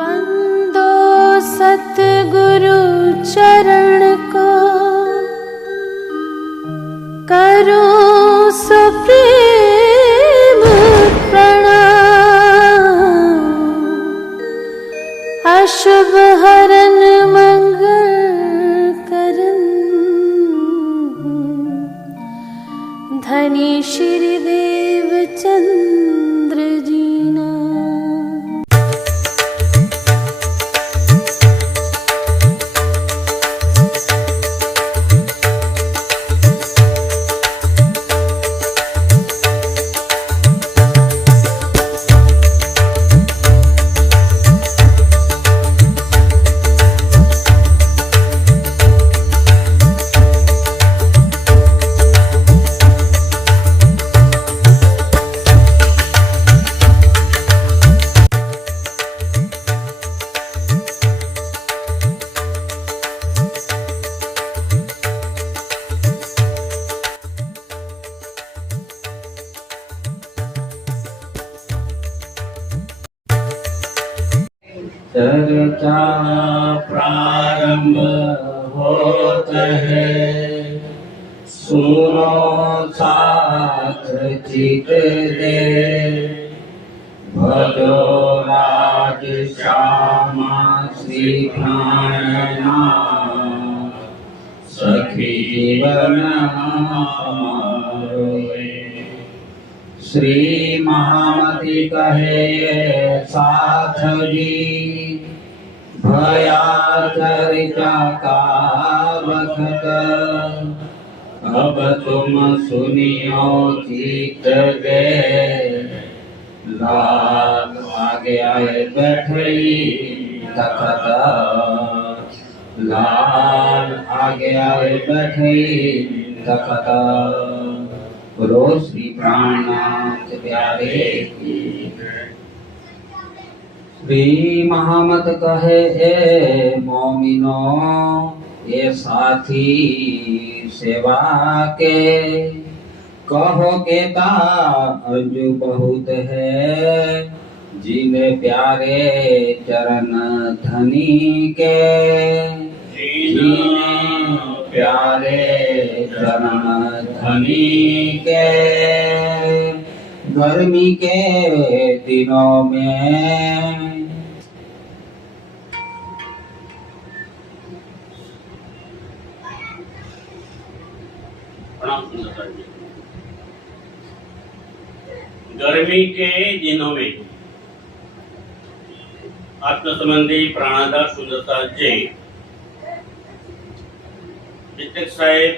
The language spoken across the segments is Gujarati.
बंदो सतगुरु चरण को करूं सुप्रेम प्रणाम। अशुभ हरन मंगल करन धनी श्री देव चंद्र जीना। चर्चा प्रारंभ होत है, सुनो साथ चित दे। भजो राज श्यामा श्री प्राणना, सखी जीवन हमारे। श्री महामति कहे साथ जी, भया चर्चा का वक्त। अब तुम सुनियो चित दे, लाल आगे आए बैठई तखत। लाल आगे आए बैठई तखत। बोलो श्री प्राणनाथ प्यारे की। श्री महामत कहे ए मोमिनो, ये साथी सेवा के। कहो के ताज बहुत है, जिने प्यारे चरण धनी के। जिने प्यारे चरण धनी के, गर्मी के दिनों में। गर्मी के दिनों में आत्म संबंधी प्राणाधार सुंदरता जी વિતક સાહેબ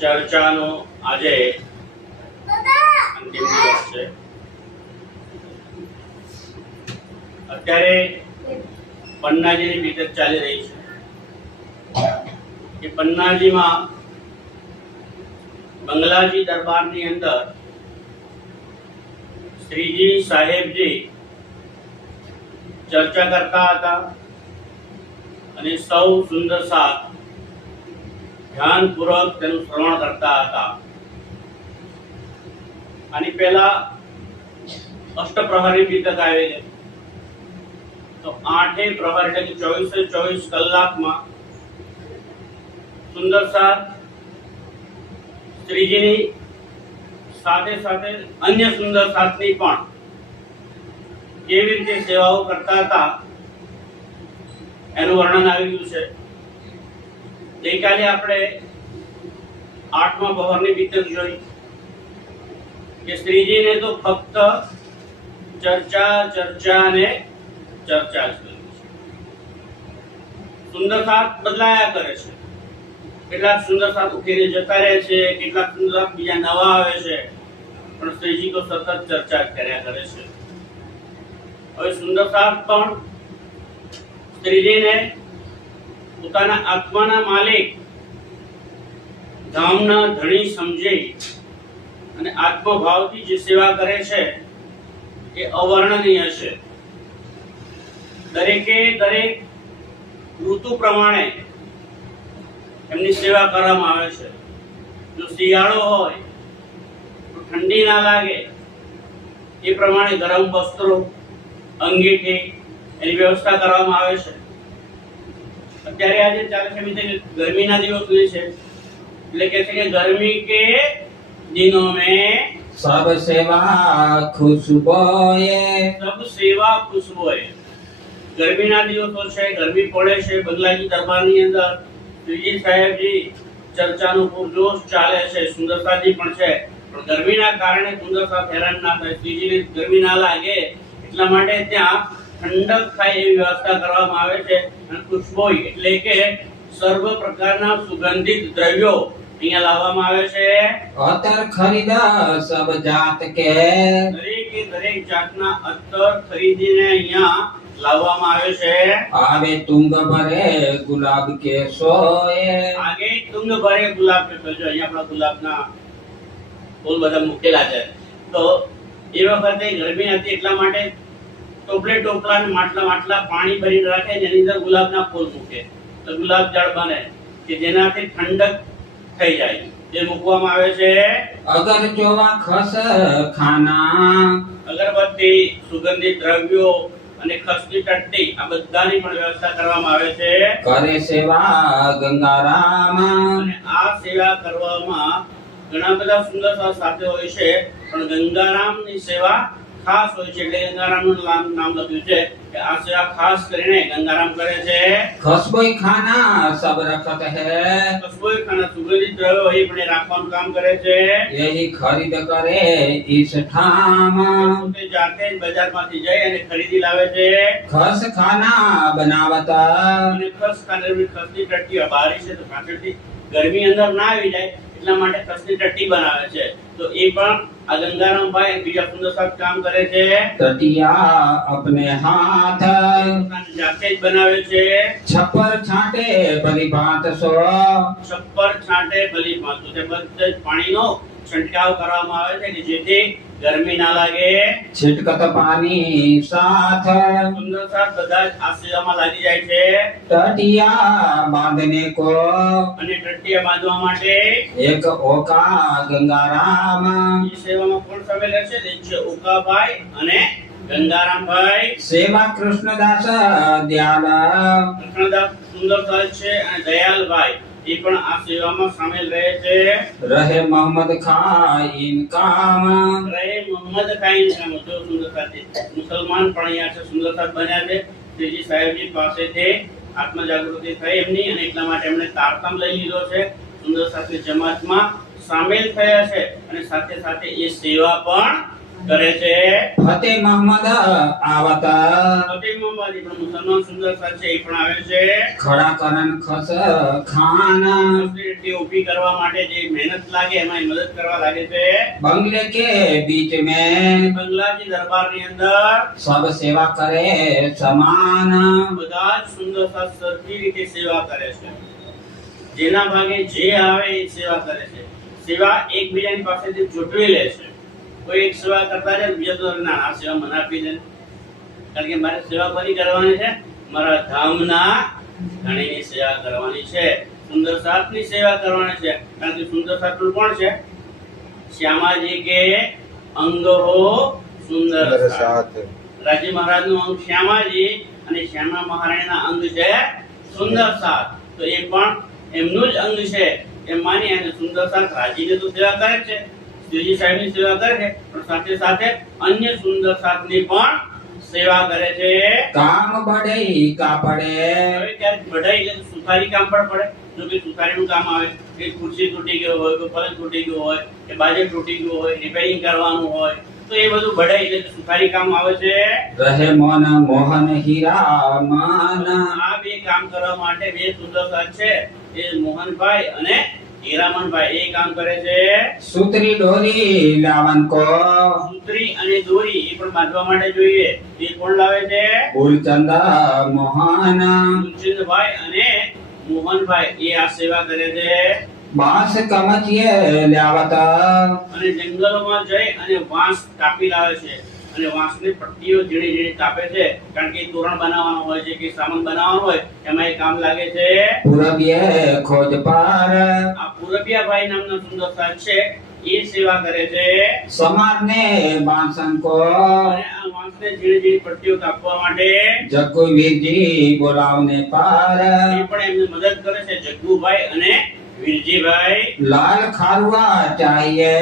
ચર્ચાનો આજે અંતિમ દિવસ છે। અત્યારે પન્નાજીની વિતક ચાલી રહી છે। એ પન્નાજીમાં બંગલાજી દરબારની અંદર શ્રીજી સાહેબજી ચર્ચા કરતા હતા અને સૌ સુંદર સાથ ધ્યાનપૂર્વક તેનું શ્રવણ કરતા હતા। આની પહેલા અષ્ટપ્રહરી વિતક આવેલી, તો 8 પ્રહર એટલે કે 24 કલાકમાં સુંદર સાથ શ્રીજીની સાથે સાથે અન્ય સુંદર સાથની પણ કેવી રીતે સેવાઓ કરતા હતા એનું વર્ણન આવી ગયું છે। ગઈકાલે આપણે 8મા પ્રહરની વિતક જોઈ કે શ્રીજીને તો ફક્ત ચર્ચા ને ચર્ચા જ કરી છે। સુંદર સાથ બદલાયા કરે છે, કેટલાક સુંદર સાથ ઉઠીને જતા રહે છે, કેટલાક સુંદર સાથ બીજા નવા આવે છે, પણ શ્રીજી તો સતત ચર્ચા કર્યા કરે છે। હવે સુંદર સાથ પણ શ્રીજીને પોતાના આત્માના માલિક, ધામના ધણી સમજી અને આત્મભાવથી જે સેવા કરે છે એ અવર્ણનીય છે। દરેકે દરેક ઋતુ પ્રમાણે એમની સેવા કરવામાં આવે છે। જો શિયાળો હોય તો ઠંડી ના લાગે એ પ્રમાણે ગરમ વસ્ત્રો, અંગીઠી એની વ્યવસ્થા કરવામાં આવે છે. અત્યારે આજે ચાલે છે મિત્ર ગરમીના દિવસો છે એટલે કે છે કે ગરમી કે દિનો में सब सेवा खुशबोए सब सेवा खुशबोए. ગરમીના દિવસો છે, ગરમી પડે છે. બંગલાજી દરબારની અંદર શ્રીજી સાહેબજી ચર્ચાનું પૂરજોશ ચાલે છે. સુંદરતાજી પણ છે, પણ ગરમીના કારણે સુંદરતા હેરાન ના થાય, શ્રીજીને ગરમી ના લાગે એટલા માટે ત્યાં ઠંડક થાય એવી વ્યવસ્થા કરવામાં આવે છે. અને ખુશબોઈ એટલે કે સર્વ પ્રકારના સુગંધિત દ્રવ્યો અહીંયા લાવવામાં આવે છે. अतर खरीदा सब जात के દરેકે દરેક જાતના અત્તર ખરીદીને અહીંયા લાવવામાં આવે છે. आवे तुंग भरे गुलाब के सोए આગે તુંગ ભરે ગુલાબ કે જો અહીંયા આપણા ગુલાબના ફૂલ બધા મૂકેલા છે. તો એ વખતે ગરમી હતી એટલા માટે ટોપલે ટોપલા ને માટલા માટલા પાણી ભરીને રાખે ને એની અંદર ગુલાબના ફૂલ મૂકે તો ગુલાબ જળ બને કે જેનાથી ઠંડક થઈ જાય. એ મૂકવામાં આવે છે. अगर जोवा खस खाना અગરબત્તી, સુગંધિત દ્રવ્યો અને ખસની ટટ્ટી આ બધાની પણ વ્યવસ્થા કરવામાં આવે છે. करे सेवा गंगाराम અને આ સેવા કરવામાં ઘણા બધા સુંદર સાથે હોય છે, પણ ગંગારામની સેવા ખાસ હોય છે. એટલે ગંગારામનું નામ લખ્યું છે કે આ સેવા ખાસ કરીને ગંગારામ કરે છે. खसबोई खाना सब रखत है ખુશ્બોઈ ખાના સુગંધિત દ્રવ્યો અહીં પણ એ રાખવાનું કામ કરે છે. यही खरीद करे इस ठाम પોતે જાતે જ બજારમાંથી જઈ અને ખરીદી લાવે છે. खस खाना बनावता અને ખસ ખાંડેલી ખસની ટટ્ટી બારી છે તો પાછળથી ગરમી અંદર ના આવી જાય એટલા માટે ખસની ટટ્ટી બનાવે છે. તો એ પણ આ ગંગારામભાઈ બીજા સુંદર સાથ કામ કરે છે. टटिया अपने हाथ જાતે જ બનાવે છે. छप्पर छाटे भली भांत सो છપ્પર છાંટે ભલી ભાંતો તે બધે જ પાણીનો છંટકાવ કરવામાં આવે છે કે જેથી ગરમી ના લાગે. छिटकत पानी साथ સુંદર સાથ બધા જ આ સેવામાં લાગી જાય છે. टटिया बांधने को અને ટટ્ટીયા બાંધવા માટે एक ओका गंगाराम એ સેવામાં કોણ સામેલ રહેશે? તે છે ઉકાભાઈ અને ગંગારામભાઈ. सेवा कृष्णदास दयाल કૃષ્ણદાસ સુંદરદાસ છે અને દયાલભાઈ એ પણ આ સેવામાં સામેલ રહે છે. रहे मोहम्मद खां इनकाम રહે મોહમ્મદ ખાઈન નામ જો સુંદરતા છે. મુસલમાન પણ અહીંયા છે, સુંદરતા બન્યા છે. શ્રીજી સાહેબજી પાસેથી આત્મ જાગૃતિ થઈ એમની અને એટલા માટે એમણે તારતમ લઈ લીધો છે. સુંદર સાથે જમાતમાં સામેલ થયા છે અને સાથે સાથે એ સેવા પણ કરે છે. फतेह मोहम्मद आवता ફતેહ મોહમ્મદ પણ મુસલમાન સુંદર સાથ છે એ પણ આવે છે. खड़ा करन खस खान તે ઊભી કરવા માટે જે મહેનત લાગે એમાં એ મદદ કરવા લાગે છે. बंगले के बीच में બંગલાજી દરબારની અંદર सब सेवा करे समान બધા જ સુંદર સાથ સરખી રીતે સેવા કરે છે. જેના ભાગે જે આવે એ સેવા કરે છે. સેવા એકબીજાની પાસેથી જોટવી લે છે. કોઈ એક સેવા કરતા છે બીજા તો ના આ સેવા મને આપી દે, કારણ કે મારે સેવા કોની કરવાની છે? મારા ધામના ધણીની સેવા કરવાની છે, સુંદર સાથની સેવા કરવાની છે. કારણ કે સુંદર સાથ કોણ છે? શ્યામાજી કે અંગ હો સુંદર સાથ. રાજી મહારાજનું અંગ શ્યામાજી અને શ્યામા મહારાણીના અંગ છે સુંદર સાથ. તો એ પણ એમનું જ અંગ છે એમ માની અને સુંદર સાથ રાજીને તો સેવા કરે છે, શ્રીજી સાહેબની સેવા કરે છે, પણ સાથે સાથે અન્ય સુંદર સાથની પણ સેવા કરે છે. काम बढ़े का पड़े હવે ક્યારેક બઢાઈ એટલે સુથારી કામ પણ પડે. જો કે સુથારીનું કામ આવે કે ખુરશી તૂટી ગયો હોય, કે પલંગ તૂટી ગયો હોય, કે બાજે તૂટી ગયું હોય, રિપેરિંગ કરવાનું હોય, તો એ બધું બઢાઈ એટલે સુથારી કામ આવે છે. रहे मन मोहन हीरा मन આ બે કામ કરવા માટે બે સુંદર સાથ છે એ મોહનભાઈ અને હીરામણભાઈ એ કામ કરે છે. सूत्री डोरी लावन को સૂત્રી અને દોરી એ પણ બાંધવા માટે જોઈએ. એ કોણ લાવે છે? फूलचंद मोहन મુલચંદભાઈ અને મોહનભાઈ એ આ સેવા કરે છે. बांस कमचिए लावता અને જંગલોમાં જઈ અને વાંસ કાપી લાવે છે અને વાંસની પટ્ટીઓ ઝીણી ઝીણી કાપે છે, કારણ કે તોરણ બનાવવાનું હોય છે કે સામાન બનાવવાનું હોય એમાં એ કામ લાગે છે. पूरबिये खोज पार આ પુરબિયાભાઈ નામના સુંદર સાથ છે એ સેવા કરે છે समारने बांसन को અને આ વાંસને ઝીણી ઝીણી પટ્ટીઓ કાપવા માટે जगुवीर जी बोलावने पर એ પણ એમને મદદ કરે છે જગ્ગુભાઈ અને વીરજીભાઈ. लाल खारुआ चाहिए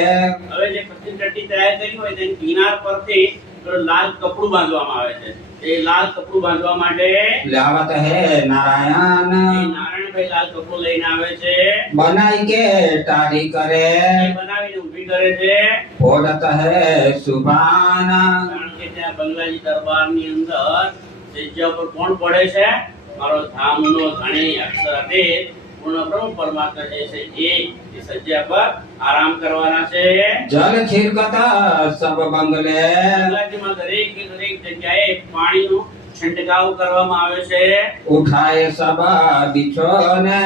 હવે જે કચ્છી ચટણી તૈયાર કરી હોય તેની કિનાર પરથી થોડું લાલ કપડું બાંધવામાં આવે છે. એ લાલ કપડું બાંધવા માટે लावत है नारायण એ નારાયણભાઈ લાલ કપડું લઈને આવે છે. बनाई के टारी करे એ બનાવીને ઊભી કરે છે. फोड़त है सुबान કારણ કે ત્યાં બંગલાજી દરબારની અંદર સજ્જા પર કોણ પડે છે? મારો ધામનો ધણી અક્ષરાધીશ પૂર્ણ બ્રહ્મ પરમાત્મા જે છે એ સજ્જા પર આરામ કરવાના છે. जल छिड़कता सब बंगले બંગલાજીમાં દરેક જગ્યાએ પાણીનો છંટકાવ કરવામાં આવે છે. उठाए सब बिछोने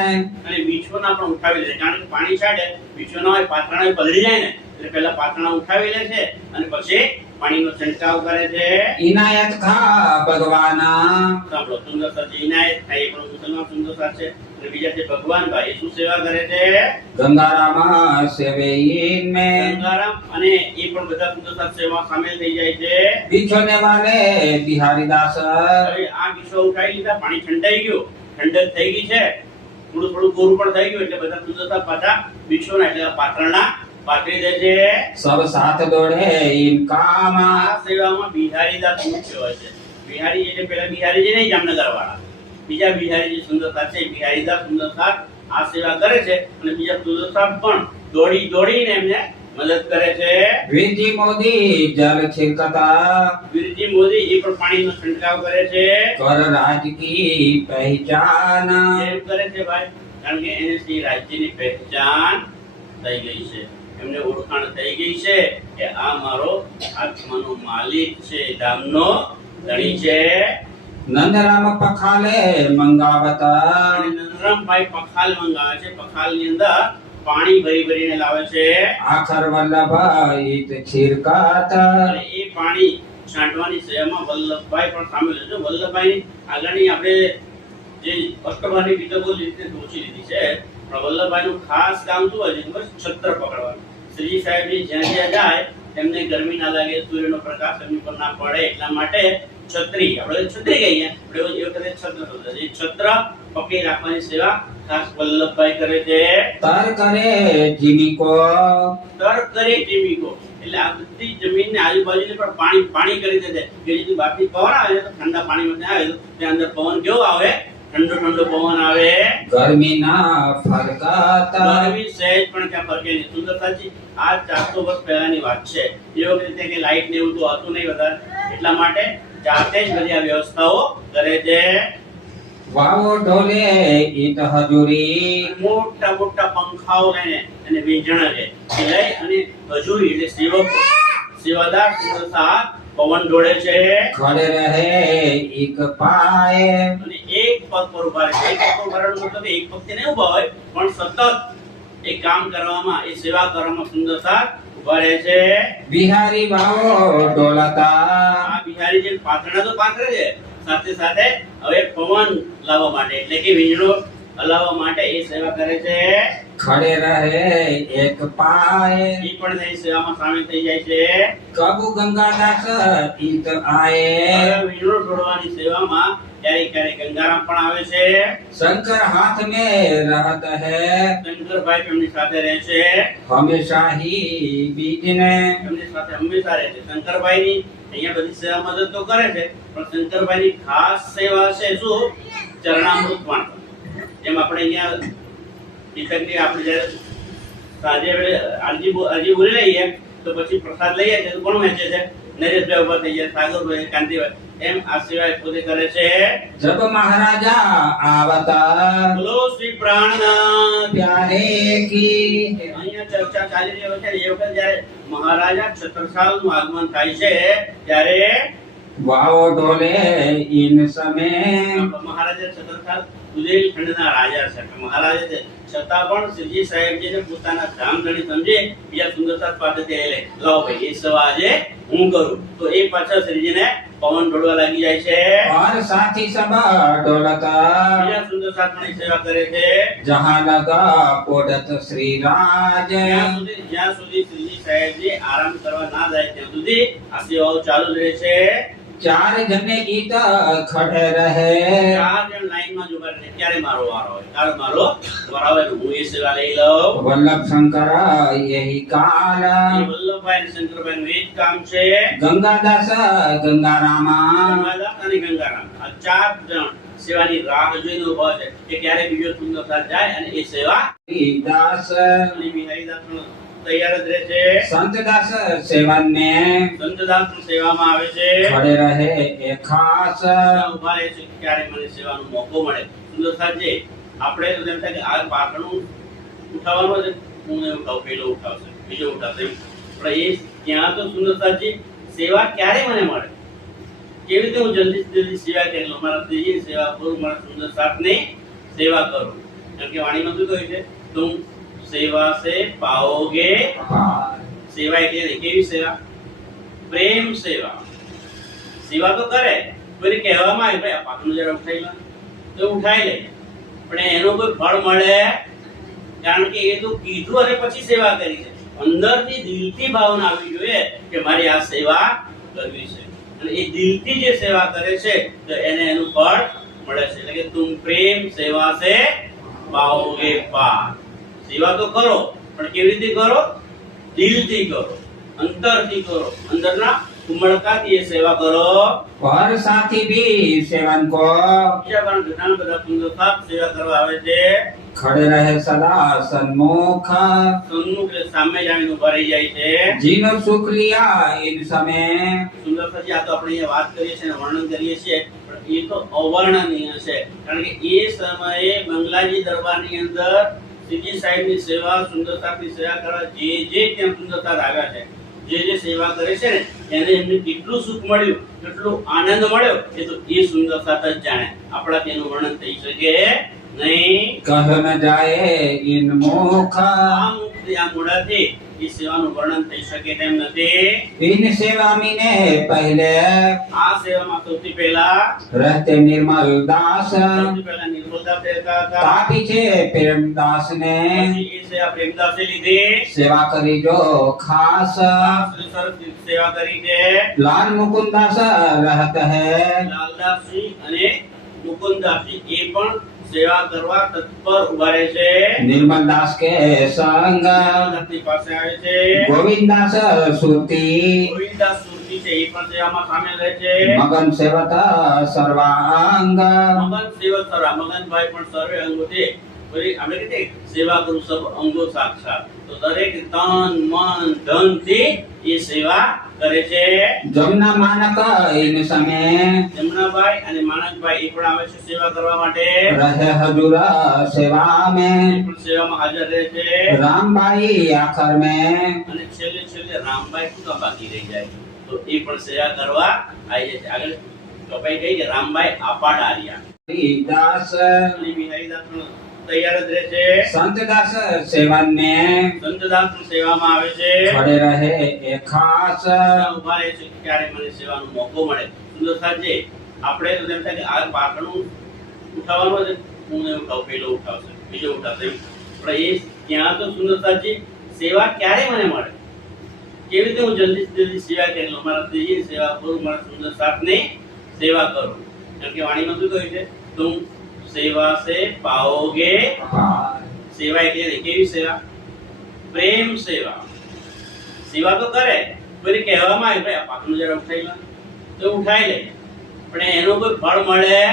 અને બીછોના પણ ઉઠાવી લે છે. કારણ કે પાણી છાડે બીછોના હોય પાથરણા પલળી જાય ને એટલે પહેલા પાથરણા ઉઠાવી લે છે અને પછી પાણીનો છંટકાવ કરે છે. इनायत खा भगवाना સાંભળો, સુંદર સાચી ઇનાયત થાય એ પણ મુસલમાન સુંદર સાચ છે. અને બીજા છે ભગવાન ભાઈ શું સેવા કરે છે? गंगाराम सेवे में ગંગારામ અને એ પણ બધા સુંદર સાચ સેવા સામેલ થઈ જાય છે. बिछोने वाले बिहारी दास હવે આ બીછો ઉઠાવી લીધા, પાણી ઠંડાઈ ગયું, ઠંડક થઈ ગઈ છે, થોડું થોડું કોરું પણ થઈ ગયું એટલે બધા સુંદર સાચ પાછા બીછોના એટલે પાથરણા પાથરી દે છે. सब साथ दौड़े इन काम આ સેવામાં બિહારી દાસ મુખ્ય હોય છે. બિહારી એટલે પેલા બિહારી જે નહીં જામનગર વાળા, બીજા બિહારી જે સુંદરતા છે બિહારી દાસ સુંદરતા આ સેવા કરે છે અને બીજા સુંદરતા પણ દોડીને એમને મદદ કરે છે. वीरजी मोदी जल छिड़कता વીરજી મોદી એ પણ પાણીનો છંટકાવ કરે છે. कर राज की पहचान એમ કરે છે ભાઈ કારણ કે એને શ્રી રાજ્યની પહેચાન થઈ ગઈ છે, એમને ઓળખાણ થઈ ગઈ છે કે આ મારો આત્માનો માલિક છે, ધામનો ધણી છે. नंदराम पखाले मंगावता અને નંદરામભાઈ પખાલ મંગાવે છે. પખાલની અંદર પાણી ભરીને લાવે છે आखर वल्लभ इत छिड़काता અને એ પાણી છાંટવાની સેવામાં વલ્લભભાઈ પણ સામેલ છે. વલ્લભભાઈની આગળની આપણે જે અષ્ટભાની વિગતો રીતે ઓછી લીધી છે, પણ વલ્લભભાઈનું ખાસ કામ શું હોય છે ખબર? છત્ર પકડવાનું. શ્રીજી સાહેબજી જ્યાં જાય એમને ગરમી ના લાગે, સૂર્યનો પ્રકાશ એમની પર ના પડે એટલા માટે છત્રી, આપણે છત્રી કહીએ, આપણે એ વખતે છત્ર શોધે છે. એ છત્ર પકડી રાખવાની સેવા ખાસ વલ્લભભાઈ કરે છે. तर करे जिमी को તર કરે ટીમીકો એટલે આ બધી જમીનને આજુબાજુને પણ પાણી કરી દે છે. કે જેથી બહારથી પવન આવે તો ઠંડા પાણીમાં આવે તો ત્યાં અંદર પવન કેવો આવે? ઠંડો પવન આવે. गर्मी ना फरकाता ગરમી સહેજ પણ ક્યાં ફરકે નહીં. સુંદરતાજી આ 400 વર્ષ પહેલાની વાત છે. એ વખતે કે લાઈટ ને એવું તો હતું નહીં વધારે, એટલા માટે જાતે જ બધી આ વ્યવસ્થાઓ કરે છે. वावो ढोले इत हजूरी મોટા પંખાઓ લઈને અને વીંઝણ છે એ લઈ અને હજુરી એટલે સેવાદાર સુંદરતા પવન દોડે છે खड़े रहे एक पाए અને એક પગ પર ઉભા રહે છે. એક પગ પર ઉભા રહેવાનો મતલબ એક પગથી નહીં ઉભા હોય પણ સતત એ કામ કરવામાં, એ સેવા કરવામાં સુંદરતા ઉભા રહે છે. बिहारी वावो डोलता આ બિહારી જે પાથરણા તો પાથરે છે, સાથે સાથે હવે પવન લાવવા માટે એટલે કે વીંઝણો હલાવવા માટે એ સેવા કરે છે. खड़े रहे एक पाए એ પણ એ સેવામાં સામેલ થઈ જાય છે. कबू गंगादास इत आए હવે વીંઝણો ઢોળવાની સેવામાં ક્યારેક ગંગારામ પણ આવે છે. शंकर हाथ में रहता है શંકરભાઈ પણ એમની સાથે રહે છે. हमेशा ही बीच ने એમની સાથે હંમેશા રહે છે. શંકરભાઈની અહીંયા બધી સેવા મદદ તો કરે છે પણ શંકરભાઈની ખાસ સેવા છે શું? ચરણામૃત વાંટવાનું. જેમ આપણે અહીંયા ટીકની આપણે જ્યારે સાંજે અરજી બોલી લઈએ તો પછી પ્રસાદ લઈએ છીએ તો કોણ વહેંચે છે? નરેશભાઈ ઉભા થઈ જાય, સાગરભાઈ, કાંતિભાઈ, એમ આ સેવા પોતે કરે છે. जब महाराजा आवता બોલો શ્રી પ્રાણનાથ. प्यारे की અહીંયા ચર્ચા ચાલી રહી હોય છે. એ વખત જ્યારે મહારાજા છત્રસાલનું આગમન થાય છે ત્યારે वाओ डोले इन समय મહારાજા છત્રસાલ બુંદેલખંડના રાજા છે. મહારાજા છે છતાં પણ શ્રીજી સાહેબજીને પોતાના ધામ ધણી સમજે બીજા સુંદરતા પાસેથી લઈ લે. લાવો ભાઈ એ સેવા આજે હું કરું તો એ પાછા શ્રીજીને પવન ઢોળવા લાગી જાય છે. और साथी सब डोलता બીજા સુંદર સાધની સેવા કરે છે. जहाँ लगा पोडत श्री राज જ્યાં સુધી શ્રીજી સાહેબજી આરામ કરવા ના જાય ત્યાં સુધી આ સેવાઓ ચાલુ જ રહે છે. चार जने गीत खड़े रहे ચાર જણ લાઈનમાં જ ઉભા રહે. ક્યારે મારો વારો આવે, ક્યારે મારો વારો આવે તો હું એ સેવા લઈ લઉં. वल्लभ शंकर यही काल એ વલ્લભભાઈ અને શંકરભાઈ નું એ જ કામ છે. गंगादास गंगारामा ગંગાદાસ અને ગંગારામ આ ચાર જણ સેવાની રાહ જોઈને ઉભા છે કે ક્યારે બીજો સુંદર સાથ જાય અને એ સેવા दास અને બિહારીદાસ પણ તૈયાર જ રહે છે. संत दास सेवन में સંતદાસ પણ સેવામાં આવે છે. खड़े रहे एक खास ત્યાં ઉભા રહે છે કે ક્યારે મને સેવાનો મોકો મળે. સુંદર સાથજી આપણે તો એમ થાય કે આ પાટણું ઉઠાવવાનું છે, હું એ ઉઠાવું, પેલો ઉઠાવશે, બીજો ઉઠાવશે એમ. પણ એ ત્યાં તો સુંદર સાથજી સેવા ક્યારે મને મળે, કેવી રીતે હું જલ્દી સેવા કરી લઉં, મારા શ્રીજીની સેવા કરું, મારા સુંદર સાથની સેવા કરું. કારણ કે વાણીમાં શું કહ્યું છે, તુમ સેવા સે પાઓગે. સેવા એટલે નહીં, કેવી સેવા? પ્રેમ સેવા. સેવા તો કરે, કોઈ કહેવામાં આવે ભાઈ આ પાકનું જરા ઉઠાઈ લો તો ઉઠાઈ લે, પણ એનો કોઈ ફળ મળે? કારણ કે એ તો કીધું અને પછી સેવા કરી છે. અંદરથી દિલથી ભાવના આવવી જોઈએ કે મારી આ સેવા કરવી છે, અને એ દિલથી જે સેવા કરે છે તો એને એનું ફળ મળે છે. એટલે કે તુમ પ્રેમ સેવા સે પાઓગે પાર. સેવા તો કરો, પણ કેવી રીતે કરો? દિલથી કરો, અંતરથી કરો, અંદરના ઉમળકાથી એ સેવા કરો. और साथी भी सेवन को બીજા પણ ઘણા બધા સુંદર સાથ સેવા કરવા આવે છે. खड़े रहे सदा सन्मुख સન્મુખ એટલે સામે જ આવીને ઉભા રહી જાય છે. जिनो सुख लिया इन समय સુંદર સાથી આ તો આપણે અહીંયા વાત કરીએ છીએ અને વર્ણન કરીએ છીએ, પણ એ તો અવર્ણનીય છે. કારણ કે એ સમયે બંગલાજી દરબારની અંદર શ્રીજી સાહેબની સેવા, સુંદર સાથની સેવા કરવા જે ત્યાં સુંદર સાથ આવ્યા છે, જે સેવા કરે છે ને એને એમને કેટલું સુખ મળ્યું, કેટલું આનંદ મળ્યો, એ તો એ સુંદર સાથ જ જાણે. આપણાથી એનું વર્ણન થઈ શકે નહીં. कह न जाए इन मुख આ મુક્તિ આ મોઢાથી એ સેવાનું વર્ણન થઈ શકે તેમ નથી. इन सेवा मीने पहले આ સેવામાં સૌથી પહેલા रहते निर्मल दास સૌથી પહેલા નિર્મલદાસ રહેતા હતા. ता पीछे प्रेमदास ने પછી એ સેવા પ્રેમદાસે લીધી. सेवा करी जो खास સરસ સેવા કરી છે. लाल मुकुंद दास रहत है લાલદાસજી અને મુકુંદદાસજી એ પણ સેવા કરવા તત્પર ઉભા રહે છે. निर्मल दास के संग લાલદાસની પાસે આવે છે. गोविंद दास सुरती ગોવિંદદાસ સુરતી છે, એ પણ સેવામાં સામેલ રહે છે. मगन सेवत सर्वांग મગન સેવક સરા, મગનભાઈ પણ સર્વે અંગોથી બધી આપણે કહીએ સેવા કરું સબ અંગો સાક્ષાત, તો દરેક તન મન ધન થી એ સેવા કરે છે. जमुना मानक इन समय જમનાભાઈ અને માનકભાઈ એ પણ આવે છે સેવા કરવા માટે. रहे हजूर सेवा એ में પણ સેવામાં હાજર રહે છે. राम भाई आखिर में અને છેલ્લે રામભાઈ શું કામ બાકી રહી જાય, તો એ પણ સેવા કરવા આવી જાય છે. આગળ કપાઈ ગઈ કે રામભાઈ આપાડારિયા दास અને બિહારીદાસ પણ તૈયાર જ રહે છે. संत दास सेवन में સંતદાસ પણ સેવામાં આવે છે. खड़े रहे एक खास ત્યાં ઉભા રહે છે કે ક્યારે મને સેવાનો મોકો મળે. સુંદર સાથજી આપણે તો એમ થાય કે આ પાટણું ઉઠાવવાનું છે, હું એ ઉઠાવું, પેલો ઉઠાવશે, બીજો ઉઠાવશે એમ. પણ એ ત્યાં તો સુંદર સાથજી સેવા ક્યારે મને મળે, કેવી રીતે હું જલ્દી સેવા કરી લઉં, મારા શ્રીજીની સેવા કરું, મારા સુંદર સાથની સેવા કરું. કારણ કે વાણીમાં શું કહ્યું છે, તુમ સેવા સે પાઓગે. સેવા એટલે નહીં, કેવી સેવા? પ્રેમ સેવા. સેવા તો કરે, કોઈ કહેવામાં આવે ભાઈ આ પાકનું જરા ઉઠાઈ લો તો ઉઠાઈ લે, પણ એનો કોઈ ફળ મળે?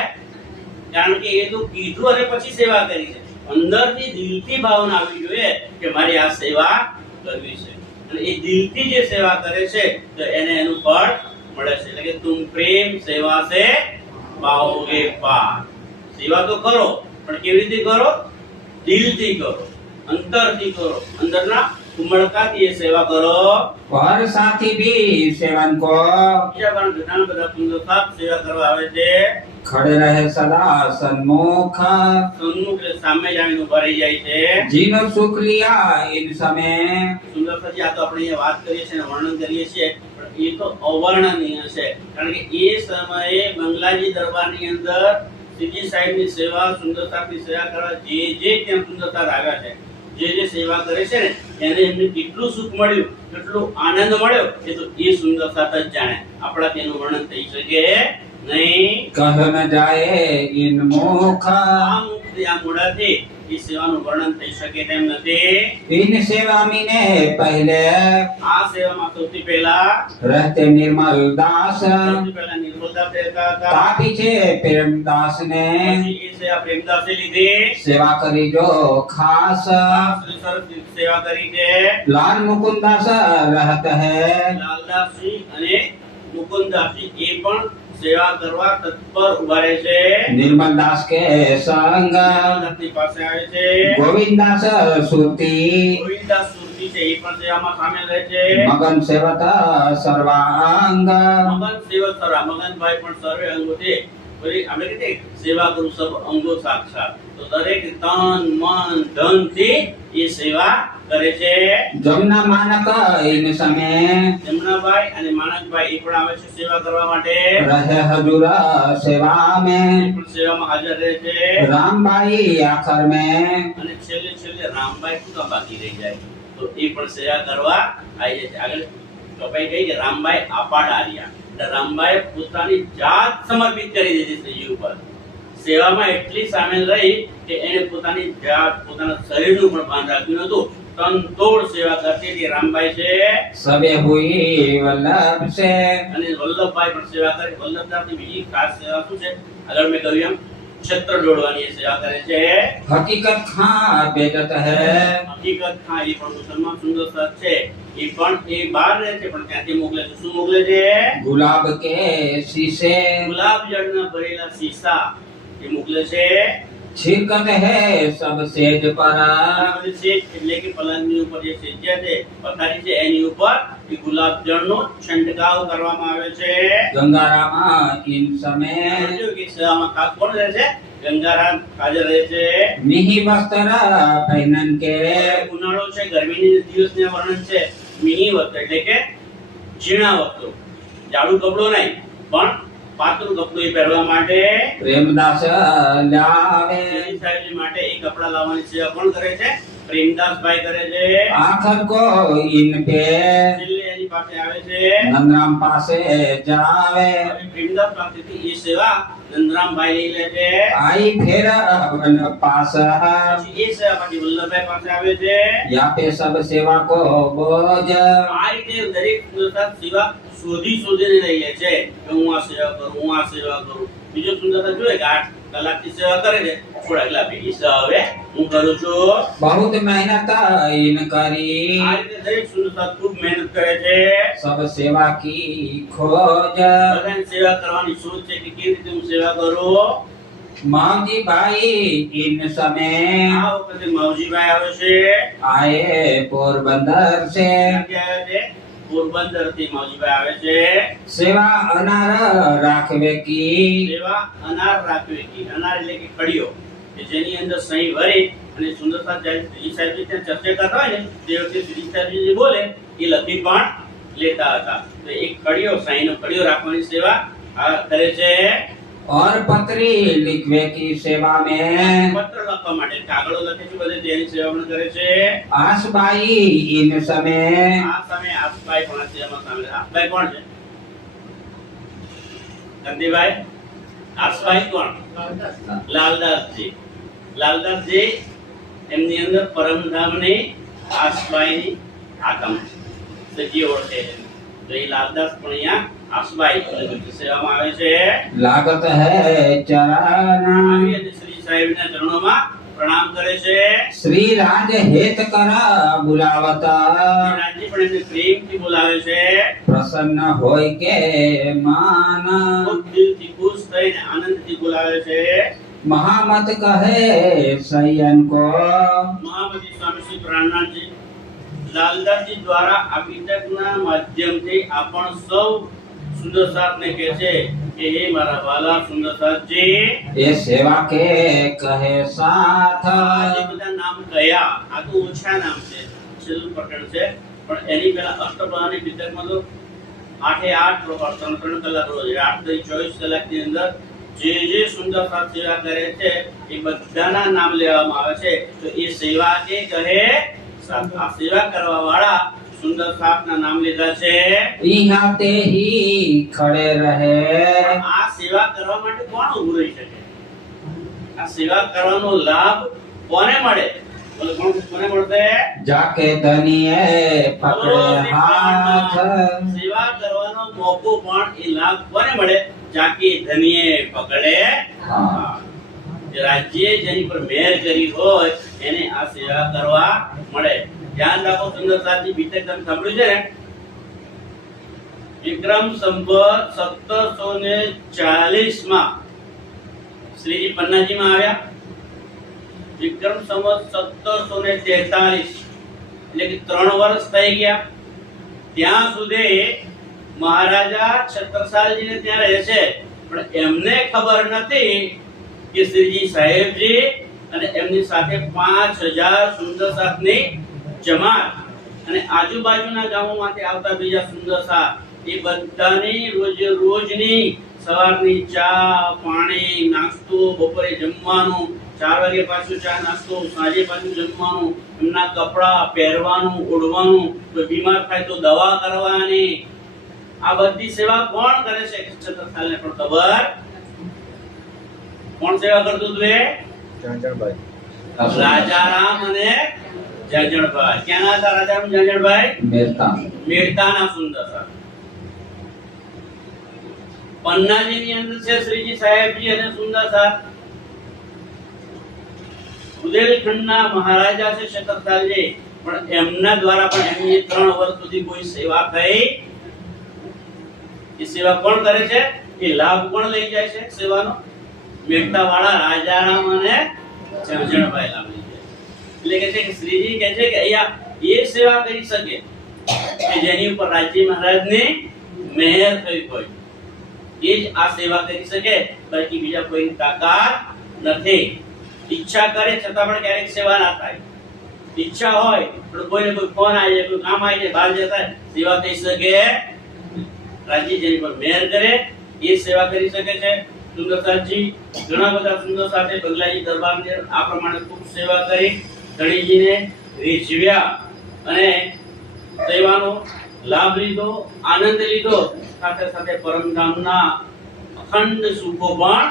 કારણ કે એ તો કીધું અને પછી સેવા કરી છે. અંદરથી દિલથી ભાવના આવવી જોઈએ કે મારી આ સેવા કરવી છે, અને એ દિલથી જે સેવા કરે છે તો એને એનું ફળ મળે છે. એટલે કે તુમ પ્રેમ સેવા સે પાઓગે પાર. સેવા તો કરો, પણ કેવી રીતે કરો? દિલથી કરો, અંતરથી કરો, અંદરના ઉમળકાથી એ સેવા કરો. और साथी भी सेवन को બીજા પણ ઘણા બધા સુંદર સાથ સેવા કરવા આવે છે. खड़े रहे सदा सन्मुख સન્મુખ એટલે સામે જ આવીને ઉભા રહી જાય છે. जिनो सुख लिया इन समय સુંદર સાથી આ તો આપણે અહીંયા વાત કરીએ છીએ અને વર્ણન કરીએ છીએ, પણ એ તો અવર્ણનીય છે, કારણ કે એ સમયે બંગલાજી દરબારની અંદર શ્રીજી સાહેબની સેવા, સુંદરતાની સેવા કરવા જે ત્યાં સુંદરતા આવ્યા છે, જે સેવા કરે છે ને, એને એમને કેટલું સુખ મળ્યું, કેટલો આનંદ મળ્યો, એ તો એ સુંદરતા જ જાણે. આપણાથી એનું વર્ણન થઈ શકે નહીં. कह न जाए इन मुख આ મોઢાથી એ સેવાનું વર્ણન થઈ શકે તેમ નથી. इन सेवा मीने पहले આ સેવામાં સૌથી પહેલા रहते निर्मल दास નિર્મલદાસ રહેતા હતા. ता पीछे प्रेमदास ने પછી એ સેવા પ્રેમદાસે લીધી. सेवा करी जो खास સરસ સેવા કરી છે. लाल मुकुंदास रहत है લાલદાસજી અને મુકુંદાસજી એ પણ સેવા કરવા તત્પર ઉભા રહે છે. निर्मल दास के संग લાલદાસની પાસે આવે છે. गोविंद दास सुरती ગોવિંદાસ સુરતી છે, એ પણ સેવામાં સામેલ રહે છે. मगन सेवत सर्वांग મગન સેવક સરા, મગનભાઈ પણ સર્વે અંગોથી પછી આપણે કહીએ સેવા કરું સબ અંગો સાક્ષાત, તો દરેક તન મન ધન થી એ સેવા કરે છે. जमुना मानक इन समय જમનાભાઈ અને માણકભાઈ એ પણ આવે છે સેવા કરવા માટે. रहे हजूर सेवा એ में પણ સેવામાં હાજર રહે છે. रामबाई आखिर में અને છેલ્લે રામભાઈ શું બાકી રહી જાય, તો એ પણ સેવા કરવા આવી જાય છે. આગળ કપાઈ ગઈ કે રામભાઈ આપાડારિયા, એટલે રામભાઈ પોતાની જાત સમર્પિત કરી દીધી શ્રીજી ઉપર. સેવામાં એટલી સામેલ રહી કે એને પોતાની જાત, પોતાના શરીરનું પણ ભાન રાખ્યું નતું. તનતોડ સેવા કરતી હતી રામભાઈ છે. सबे हुई वल्लभ से અને વલ્લભભાઈ પણ સેવા કરે. વલ્લભદાસની બીજી ખાસ સેવા શું છે? આગળ મેં કહ્યું એમ છત્ર દોડવાની એ સેવા કરે છે. हकीकत खां बेजत है હકીકત હા, એ પણ મુસલમાન સુંદર સર છે. એ પણ એ બહાર રહે છે, પણ ત્યાંથી મોકલે છે. શું મોકલે છે? गुलाब के शीशे ગુલાબ જળના ભરેલા સીસા એ મોકલે છે. छिड़कत है सब सेज पर આ બધી સેજ એટલે કે પલંગની ઉપર જે સેજ્યા છે, પથારી છે, એની ઉપર એ ગુલાબ જળનો છંટકાવ કરવામાં આવે છે. गंगारामा इन समय સમજો કે સેવામાં ખાસ કોણ રહે છે? ગંગારામ હાજર રહે છે. मिही वस्त्र पहनन के ઉનાળો છે, ગરમીની દિવસને વર્ણન છે. મિહિ વસ્ત્ર એટલે કે ઝીણા વસ્ત્રો, જાડું કપડું નહીં પણ પાતળું કપડું એ પહેરવા માટે प्रेमदास लावे શ્રી સાહેબજી માટે એ કપડા લાવવાની સેવા કોણ કરે છે? પ્રેમદાસભાઈ કરે છે. आखिर को इन पे છેલ્લે એની પાસે આવે છે. नंदराम पासे जावे હવે પ્રેમદાસ પાસેથી એ સેવા નંદરામભાઈ લઈ લે છે. आई फिर अपन पास પછી એ સેવા પછી વલ્લભભાઈ પાસે આવે છે. या पे सब सेवा को बोझ આ રીતે દરેક સુંદરતા સેવા શોધીને લઈ લે છે કે હું આ સેવા કરું, હું આ સેવા કરું. બીજો સુંદરતા જોઈએ કે 8 કલાકની સેવા કરે છે, થોડા એટલા ભેગી સેવા હવે હું કરું છું. बहुत मेहनत इन करी આ રીતે દરેક સુંદરતા ખૂબ મહેનત કરે છે. सब सेवा की खोज બધાને સેવા કરવાની શોધ છે કે કેવી રીતે હું સેવા કરું. मावजी भाई इन समय આ વખતે માવજીભાઈ આવે છે. आए पोरबंदर से ક્યાંથી આવ્યા છે? પોરબંદર થી માવજીભાઈ આવે છે. सेवा अनार राखवे की સેવા અનાર રાખવી કી. અનાર એટલે કે કડીઓ કે જેની અંદર સહી ભરી અને સુંદરતા જાય શ્રી સાહેબજી ત્યાં ચર્ચા કરતા હોય ને તે વખતે શ્રી સાહેબજી જે બોલે એ લખી પણ લેતા હતા. તો એક કડીઓ, સહીનો કડીઓ રાખવાની સેવા આ કરે છે. और पत्री लिखवे की सेवा में પત્ર લખવા માટે કાગળો લખે છે, બધે તેની સેવા પણ કરે છે. आसबाई इन समय આ સમયે આસભાઈ પણ આ સેવામાં સામેલ છે. આસભાઈ કોણ છે? કાંતિભાઈ, આસભાઈ કોણ? લાલદાસજી. લાલદાસજી એમની અંદર પરમધામની આસબાઈની આતમ સજી ઓળખે છે. તો એ લાલદાસ પણ અહીંયા આસબાઈ સેવામાં આવે છે. लागत है चरण આવી અને શ્રી સાહેબના ચરણોમાં પ્રણામ કરે છે. श्री राज हेत कर बुलावता રાજજી પણ એમને પ્રેમથી બોલાવે છે. प्रसन्न होय के मान ખૂબ દિલથી ખુશ થઈને આનંદથી બોલાવે છે. महामत कहे सयन को મહામતી સ્વામી શ્રી પ્રાણનાથજી લાલદાસજી દ્વારા આ વિતકના માધ્યમથી આપણ સૌ સુંદર સાથને કહે છે કે હે મારા વાલા સુંદર સાથજી, ये सेवा के कहे साथ આ જે બધા નામ કયા આ તો ઓછા નામ છે, છેલ્લું પ્રકરણ છે, પણ એની પહેલા અષ્ટપ્રધાનની વિતકમાં તો 8 પ્રહર 3 કલાક રોજ 8 થી 24 કલાકની અંદર જે સુંદર સાથ સેવા કરે છે એ બધાના નામ લેવામાં આવે છે. તો એ સેવા કે કહે સાથ. આ સેવા કરવા વાળા સુંદર સાથના નામ લીધા છે. यहाँ ते ही खड़े रहे. આ સેવા કરવા માટે કોણ ઊભું રહી શકે? આ સેવા કરવાનો લાભ કોને મળે? બોલો કોને મળશે? जाके धनिए पकड़े हाथ. સેવા કરવાનો મોકો પણ એ લાભ કોને મળે? જાકે ધનિએ પકડે હાથ. જે રાજ્ય જેની પર મહેર કરી હોય એને આ સેવા કરવા મળે. ધ્યાન રાખો, સુંદર સાથની બીતક તમે સાંભળ્યું છે ને? વિક્રમ સંવત 1740 માં શ્રીજી પન્નાજીમાં આવ્યા. વિક્રમ સંવત 1743 એટલે કે 3 વર્ષ થઈ ગયા. ત્યાં સુધી મહારાજા છત્રસાલજીને ત્યાં રહે છે, પણ એમને ખબર નથી કે શ્રીજી સાહેબજી અને એમની સાથે 5000 સુંદર સાથની જમાત અને આજુબાજુના ગામોમાંથી આવતા બીજા સુંદર સાથ એ બધાની રોજની સવારની ચા પાણી નાસ્તો, બપોરે જમવાનું, 4 વાગે પાછું ચા નાસ્તો, સાંજે પાછું જમવાનું, એમના કપડા પહેરવાનું, ઓઢવાનું, કોઈ બીમાર થાય તો દવા કરવાની, આ બધી સેવા કોણ કરે છે? છત્રસાલને પણ ખબર. કોણ સેવા કરતું હતું? એ રાજારામ અને જાજણભાઈ. ક્યાંના હતા રાજારામ જાજણભાઈ? મેરતાના સુંદર સાથ. પન્નાજીની અંદર છે શ્રીજી સાહેબજી અને સુંદર સાથ. બુંદેલખંડના મહારાજા છે છત્રસાલજી, પણ એમના દ્વારા પણ એમની 3 વર્ષ સુધી કોઈ સેવા થઈ. એ સેવા કોણ કરે છે? એ લાભ કોણ લઈ જાય છે સેવાનો? મેરતા વાળા રાજારામ અને જાજણભાઈ લાભ લઈ જાય. એટલે કે છે કે શ્રીજી કહે છે કે અહીંયા એ સેવા કરી શકે કે જેની ઉપર રાજ્ય મહારાજની મહેર થઈ હોય, એ જ આ સેવા કરી શકે, બાકી બીજા કોઈની તાકાત નથી. ઈચ્છા કરે છતાં પણ ક્યારેક સેવા ના થાય. ઈચ્છા હોય પણ કોઈને કોઈ ફોન આવી જાય, કોઈ કામ આવી જાય, બહાર જતા સેવા થઈ શકે. રાજ્ય જેની પર મહેર કરે એ સેવા કરી શકે છે. સુંદરસાથજી ઘણા બધા સુંદર સાથે બગલાજી દરબારની આ પ્રમાણે ખૂબ સેવા કરી ધણીજીને રીઝવ્યા અને સેવાનો લાભ લીધો, આનંદ લીધો, સાથે સાથે પરમધામના અખંડ સુખો પણ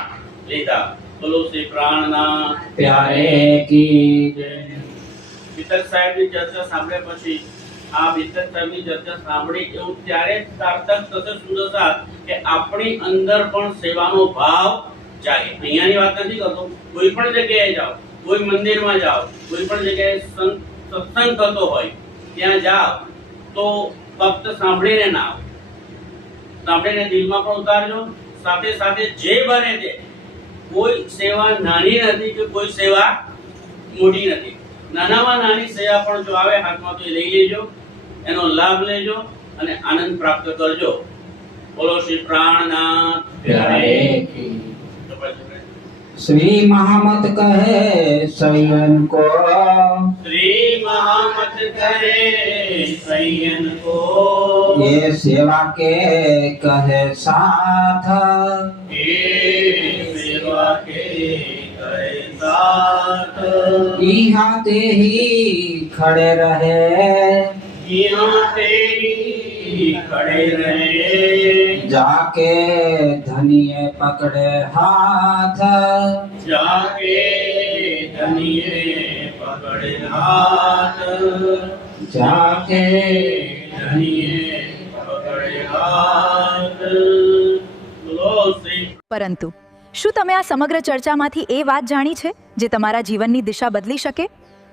લીધા. બોલો શ્રી પ્રાણનાથ प्यारे की जय. બીતક સાહેબની ચર્ચા સાંભળ્યા પછી આ બીતક સાહેબની ચર્ચા સાંભળી એવું ત્યારે સાર્થક થશે સુંદર સાથ કે આપણી અંદર પણ સેવાનો ભાવ જાગે. અહીંયાની વાત નથી કરતો, કોઈ પણ જગ્યાએ જાઓ, કોઈ મંદિરમાં જાઓ, કોઈ પણ જગ્યાએ સત્સંગ થતો હોય ત્યાં જાઓ તો ફક્ત સાંભળીને ના આવો, સાંભળીને દિલમાં પણ ઉતારજો. સાથે સાથે જે બને તે, કોઈ સેવા નાની નથી કે કોઈ સેવા મોટી નથી. નાનામાં નાની સેવા પણ જો આવે હાથમાં તો એ લઈ લેજો, એનો લાભ લેજો અને આનંદ પ્રાપ્ત કરજો. બોલો શ્રી પ્રાણનાથ प्यारे की. श्री महामत कहे सयन को. श्री महामत करे सयन को. ये सेवा के कहे साथ. ये सेवा के करे साथ. यहाँ ते ही खड़े रहे. यहाँ ते ही खड़े रहे. जाके धनिए पकड़े हाथ. जाके धनिए पकड़े हाथ. जाके धनिए पकड़े हाथ. बोलो श्री. પરંતુ શું તમે આ સમગ્ર ચર્ચામાંથી એ વાત જાણી છે જે તમારા જીવનની દિશા બદલી શકે?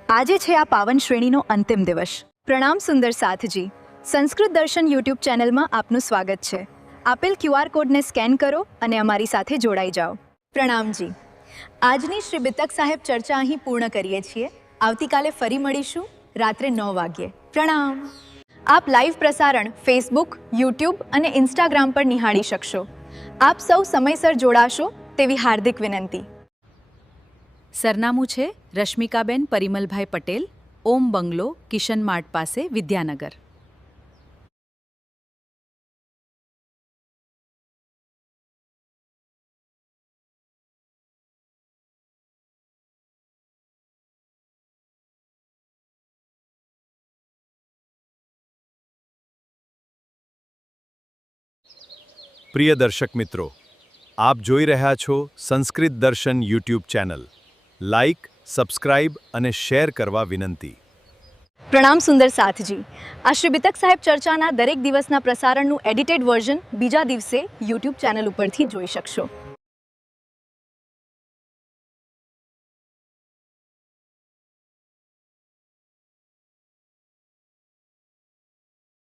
આજે છે આ પાવન શ્રેણીનો અંતિમ દિવસ. પ્રણામ સુંદર સાથજી. સંસ્કૃત દર્શન યુટ્યુબ ચેનલમાં આપનું સ્વાગત છે. આપેલ QR કોડને સ્કેન કરો અને અમારી સાથે જોડાઈ જાઓ. પ્રણામજી. આજની શ્રી બીતક સાહેબ ચર્ચા અહીં પૂર્ણ કરીએ છીએ. આવતીકાલે ફરી મળીશું રાત્રે 9 વાગ્યે. પ્રણામ. આપ લાઈવ પ્રસારણ ફેસબુક, યુટ્યુબ અને ઇન્સ્ટાગ્રામ પર નિહાળી શકશો. આપ સૌ સમયસર જોડાશો તેવી હાર્દિક વિનંતી. સરનામું છે રશ્મિકાબેન પરિમલભાઈ પટેલ, ઓમ બંગલો, કિશન માર્ટ પાસે, વિદ્યાનગર. પ્રિય દર્શક મિત્રો, આપ જોઈ રહ્યા છો સંસ્કૃત દર્શન યુટ્યુબ ચેનલ. લાઇક, સબસ્ક્રાઇબ અને શેર કરવા વિનંતી. પ્રણામ સુંદર સાથજી. આ શ્રી બિતક સાહેબ ચર્ચાના દરેક દિવસના પ્રસારણનું એડિટેડ વર્ઝન બીજા દિવસે યુટ્યુબ ચેનલ ઉપરથી જોઈ શકશો.